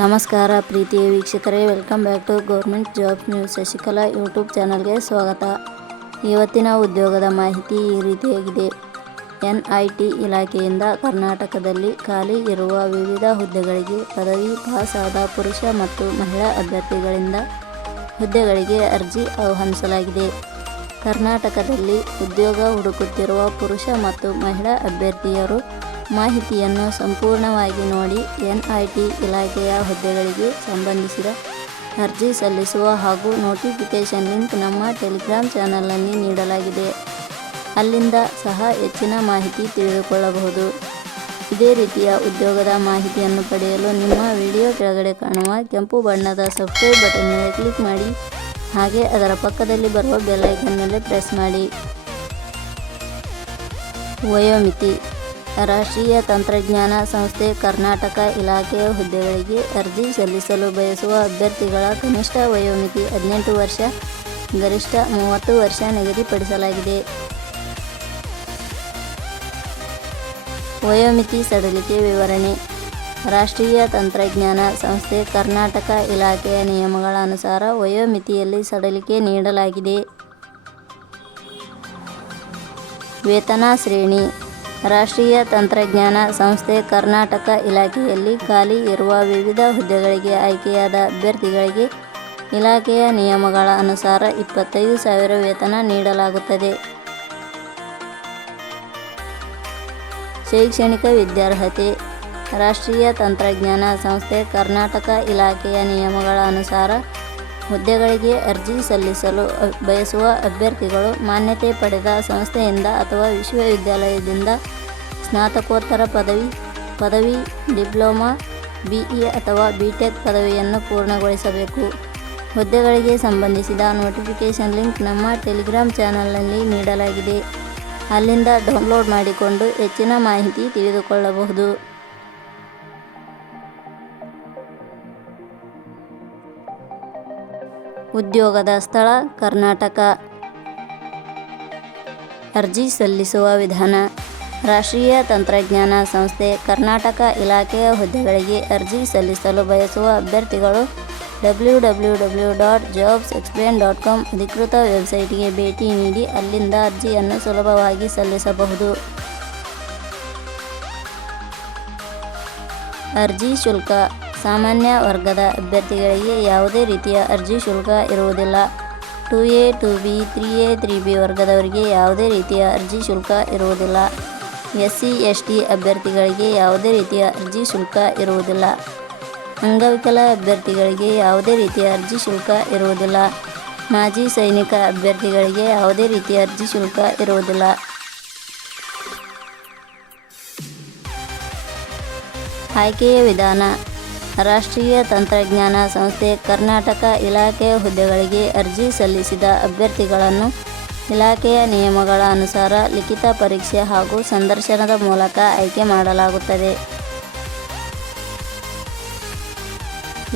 ನಮಸ್ಕಾರ ಪ್ರೀತಿಯ ವೀಕ್ಷಕರೇ, welcome back to government job news Shashikala YouTube ಚಾನಲ್ಗೆ ಸ್ವಾಗತ. ಇವತ್ತಿನ ಉದ್ಯೋಗದ ಮಾಹಿತಿ ಈ ರೀತಿಯಾಗಿದೆ. NIT ಇಲಾಖೆಯಿಂದ ಕರ್ನಾಟಕದಲ್ಲಿ ಖಾಲಿ ಇರುವ ವಿವಿಧ ಹುದ್ದೆಗಳಿಗೆ ಪದವಿ ಪಾಸ್ ಆದ ಪುರುಷ ಮತ್ತು ಮಹಿಳಾ ಅಭ್ಯರ್ಥಿಗಳಿಂದ ಹುದ್ದೆಗಳಿಗೆ ಅರ್ಜಿ ಆಹ್ವಾನಿಸಲಾಗಿದೆ. ಕರ್ನಾಟಕದಲ್ಲಿ ಉದ್ಯೋಗ ಹುಡುಕುತ್ತಿರುವ ಪುರುಷ ಮತ್ತು ಮಹಿಳಾ ಅಭ್ಯರ್ಥಿಯರು ಮಾಹಿತಿಯನ್ನು ಸಂಪೂರ್ಣವಾಗಿ ನೋಡಿ NIT ಇಲಾಖೆಯ ಹುದ್ದೆಗಳಿಗೆ ಸಂಬಂಧಿಸಿದ ಅರ್ಜಿ ಸಲ್ಲಿಸುವ ಹಾಗೂ ನೋಟಿಫಿಕೇಷನ್ ಲಿಂಕ್ ನಮ್ಮ ಟೆಲಿಗ್ರಾಮ್ ಚಾನಲ್ನಲ್ಲಿ ನೀಡಲಾಗಿದೆ. ಅಲ್ಲಿಂದ ಸಹ ಹೆಚ್ಚಿನ ಮಾಹಿತಿ ತಿಳಿದುಕೊಳ್ಳಬಹುದು. ಇದೇ ರೀತಿಯ ಉದ್ಯೋಗದ ಮಾಹಿತಿಯನ್ನು ಪಡೆಯಲು ನಿಮ್ಮ ವಿಡಿಯೋ ಕೆಳಗಡೆ ಕಾಣುವ ಕೆಂಪು ಬಣ್ಣದ ಸಬ್ಸ್ಕ್ರೈಬ್ ಬಟನ್ ಮೇಲೆ ಕ್ಲಿಕ್ ಮಾಡಿ, ಹಾಗೆ ಅದರ ಪಕ್ಕದಲ್ಲಿ ಬರುವ ಬೆಲ್ ಐಕಾನ್ ಮೇಲೆ ಪ್ರೆಸ್ ಮಾಡಿ. ವಯೋಮಿತಿ: ರಾಷ್ಟ್ರೀಯ ತಂತ್ರಜ್ಞಾನ ಸಂಸ್ಥೆ ಕರ್ನಾಟಕ ಇಲಾಖೆಯ ಹುದ್ದೆಗಳಿಗೆ ಅರ್ಜಿ ಸಲ್ಲಿಸಲು ಬಯಸುವ ಅಭ್ಯರ್ಥಿಗಳ ಕನಿಷ್ಠ ವಯೋಮಿತಿ 18 ವರ್ಷ, ಗರಿಷ್ಠ 30 ವರ್ಷ ನಿಗದಿಪಡಿಸಲಾಗಿದೆ. ವಯೋಮಿತಿ ಸಡಿಲಿಕೆ ವಿವರಣೆ: ರಾಷ್ಟ್ರೀಯ ತಂತ್ರಜ್ಞಾನ ಸಂಸ್ಥೆ ಕರ್ನಾಟಕ ಇಲಾಖೆಯ ನಿಯಮಗಳ ಅನುಸಾರ ವಯೋಮಿತಿಯಲ್ಲಿ ಸಡಿಲಿಕೆ ನೀಡಲಾಗಿದೆ. ವೇತನ ಶ್ರೇಣಿ: ರಾಷ್ಟ್ರೀಯ ತಂತ್ರಜ್ಞಾನ ಸಂಸ್ಥೆ ಕರ್ನಾಟಕ ಇಲಾಖೆಯಲ್ಲಿ ಖಾಲಿ ಇರುವ ವಿವಿಧ ಹುದ್ದೆಗಳಿಗೆ ಆಯ್ಕೆಯಾದ ಅಭ್ಯರ್ಥಿಗಳಿಗೆ ಇಲಾಖೆಯ ನಿಯಮಗಳ ಅನುಸಾರ 25,000 ವೇತನ ನೀಡಲಾಗುತ್ತದೆ. ಶೈಕ್ಷಣಿಕ ವಿದ್ಯಾರ್ಹತೆ: ರಾಷ್ಟ್ರೀಯ ತಂತ್ರಜ್ಞಾನ ಸಂಸ್ಥೆ ಕರ್ನಾಟಕ ಇಲಾಖೆಯ ನಿಯಮಗಳ ಅನುಸಾರ ಹುದ್ದೆಗಳಿಗೆ ಅರ್ಜಿ ಸಲ್ಲಿಸಲು ಬಯಸುವ ಅಭ್ಯರ್ಥಿಗಳು ಮಾನ್ಯತೆ ಪಡೆದ ಸಂಸ್ಥೆಯಿಂದ ಅಥವಾ ವಿಶ್ವವಿದ್ಯಾಲಯದಿಂದ ಸ್ನಾತಕೋತ್ತರ ಪದವಿ, ಡಿಪ್ಲೊಮಾ, BE ಅಥವಾ BTech ಪದವಿಯನ್ನು ಪೂರ್ಣಗೊಳಿಸಬೇಕು. ಹುದ್ದೆಗಳಿಗೆ ಸಂಬಂಧಿಸಿದ ನೋಟಿಫಿಕೇಷನ್ ಲಿಂಕ್ ನಮ್ಮ ಟೆಲಿಗ್ರಾಮ್ ಚಾನಲ್ನಲ್ಲಿ ನೀಡಲಾಗಿದೆ. ಅಲ್ಲಿಂದ ಡೌನ್ಲೋಡ್ ಮಾಡಿಕೊಂಡು ಹೆಚ್ಚಿನ ಮಾಹಿತಿ ತಿಳಿದುಕೊಳ್ಳಬಹುದು. ಉದ್ಯೋಗದ ಸ್ಥಳ: ಕರ್ನಾಟಕ. ಅರ್ಜಿ ಸಲ್ಲಿಸುವ ವಿಧಾನ: ರಾಷ್ಟ್ರೀಯ ತಂತ್ರಜ್ಞಾನ ಸಂಸ್ಥೆ ಕರ್ನಾಟಕ ಇಲಾಖೆಯ ಹುದ್ದೆಗಳಿಗೆ ಅರ್ಜಿ ಸಲ್ಲಿಸಲು ಬಯಸುವ ಅಭ್ಯರ್ಥಿಗಳು www.jobsexplain.com ಅಧಿಕೃತ ವೆಬ್ಸೈಟ್ಗೆ ಭೇಟಿ ನೀಡಿ ಅಲ್ಲಿಂದ ಅರ್ಜಿಯನ್ನು ಸುಲಭವಾಗಿ ಸಲ್ಲಿಸಬಹುದು. ಅರ್ಜಿ ಶುಲ್ಕ: ಸಾಮಾನ್ಯ ವರ್ಗದ ಅಭ್ಯರ್ಥಿಗಳಿಗೆ ಯಾವುದೇ ರೀತಿಯ ಅರ್ಜಿ ಶುಲ್ಕ ಇರುವುದಿಲ್ಲ. 2A, 2B, 3A, 3B ವರ್ಗದವರಿಗೆ ಯಾವುದೇ ರೀತಿಯ ಅರ್ಜಿ ಶುಲ್ಕ ಇರುವುದಿಲ್ಲ. SC, ST ಅಭ್ಯರ್ಥಿಗಳಿಗೆ ಯಾವುದೇ ರೀತಿಯ ಅರ್ಜಿ ಶುಲ್ಕ ಇರುವುದಿಲ್ಲ. ಅಂಗವಿಕಲ ಅಭ್ಯರ್ಥಿಗಳಿಗೆ ಯಾವುದೇ ರೀತಿಯ ಅರ್ಜಿ ಶುಲ್ಕ ಇರುವುದಿಲ್ಲ. ಮಾಜಿ ಸೈನಿಕ ಅಭ್ಯರ್ಥಿಗಳಿಗೆ ಯಾವುದೇ ರೀತಿಯ ಅರ್ಜಿ ಶುಲ್ಕ ಇರುವುದಿಲ್ಲ. ಆಯ್ಕೆಯ ವಿಧಾನ: ರಾಷ್ಟ್ರೀಯ ತಂತ್ರಜ್ಞಾನ ಸಂಸ್ಥೆ ಕರ್ನಾಟಕ ಇಲಾಖೆಯ ಹುದ್ದೆಗಳಿಗೆ ಅರ್ಜಿ ಸಲ್ಲಿಸಿದ ಅಭ್ಯರ್ಥಿಗಳನ್ನು ಇಲಾಖೆಯ ನಿಯಮಗಳ ಅನುಸಾರ ಲಿಖಿತ ಪರೀಕ್ಷೆ ಹಾಗೂ ಸಂದರ್ಶನದ ಮೂಲಕ ಆಯ್ಕೆ ಮಾಡಲಾಗುತ್ತದೆ.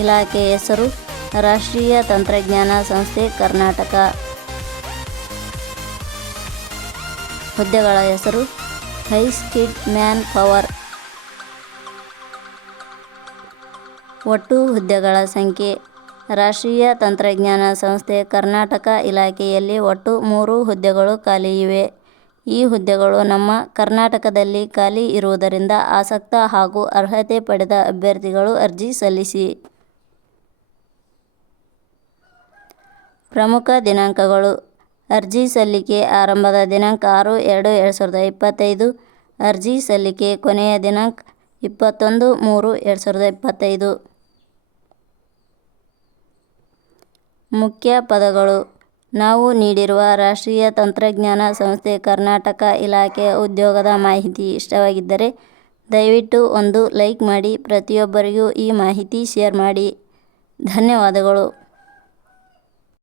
ಇಲಾಖೆ ಹೆಸರು: ರಾಷ್ಟ್ರೀಯ ತಂತ್ರಜ್ಞಾನ ಸಂಸ್ಥೆ ಕರ್ನಾಟಕ. ಹುದ್ದೆಗಳ ಹೆಸರು: ಹೈ ಸ್ಕಿಲ್ಡ್ ಮ್ಯಾನ್ ಪವರ್. ಒಟ್ಟು ಹುದ್ದೆಗಳ ಸಂಖ್ಯೆ: ರಾಷ್ಟ್ರೀಯ ತಂತ್ರಜ್ಞಾನ ಸಂಸ್ಥೆ ಕರ್ನಾಟಕ ಇಲಾಖೆಯಲ್ಲಿ ಒಟ್ಟು 3 ಹುದ್ದೆಗಳು ಖಾಲಿ ಇವೆ. ಈ ಹುದ್ದೆಗಳು ನಮ್ಮ ಕರ್ನಾಟಕದಲ್ಲಿ ಖಾಲಿ ಇರುವುದರಿಂದ ಆಸಕ್ತ ಹಾಗೂ ಅರ್ಹತೆ ಪಡೆದ ಅಭ್ಯರ್ಥಿಗಳು ಅರ್ಜಿ ಸಲ್ಲಿಸಿ. ಪ್ರಮುಖ ದಿನಾಂಕಗಳು: ಅರ್ಜಿ ಸಲ್ಲಿಕೆ ಆರಂಭದ ದಿನಾಂಕ 6/2/2025. ಅರ್ಜಿ ಸಲ್ಲಿಕೆ ಕೊನೆಯ ದಿನಾಂಕ 21/3/2025. ಮುಖ್ಯ ಪದಗಳು: ನಾವು ನೀಡಿರುವ ರಾಷ್ಟ್ರೀಯ ತಂತ್ರಜ್ಞಾನ ಸಂಸ್ಥೆ ಕರ್ನಾಟಕ ಇಲಾಖೆಯ ಉದ್ಯೋಗದ ಮಾಹಿತಿ ಇಷ್ಟವಾಗಿದ್ದರೆ ದಯವಿಟ್ಟು ಒಂದು ಲೈಕ್ ಮಾಡಿ, ಪ್ರತಿಯೊಬ್ಬರಿಗೂ ಈ ಮಾಹಿತಿ ಶೇರ್ ಮಾಡಿ. ಧನ್ಯವಾದಗಳು.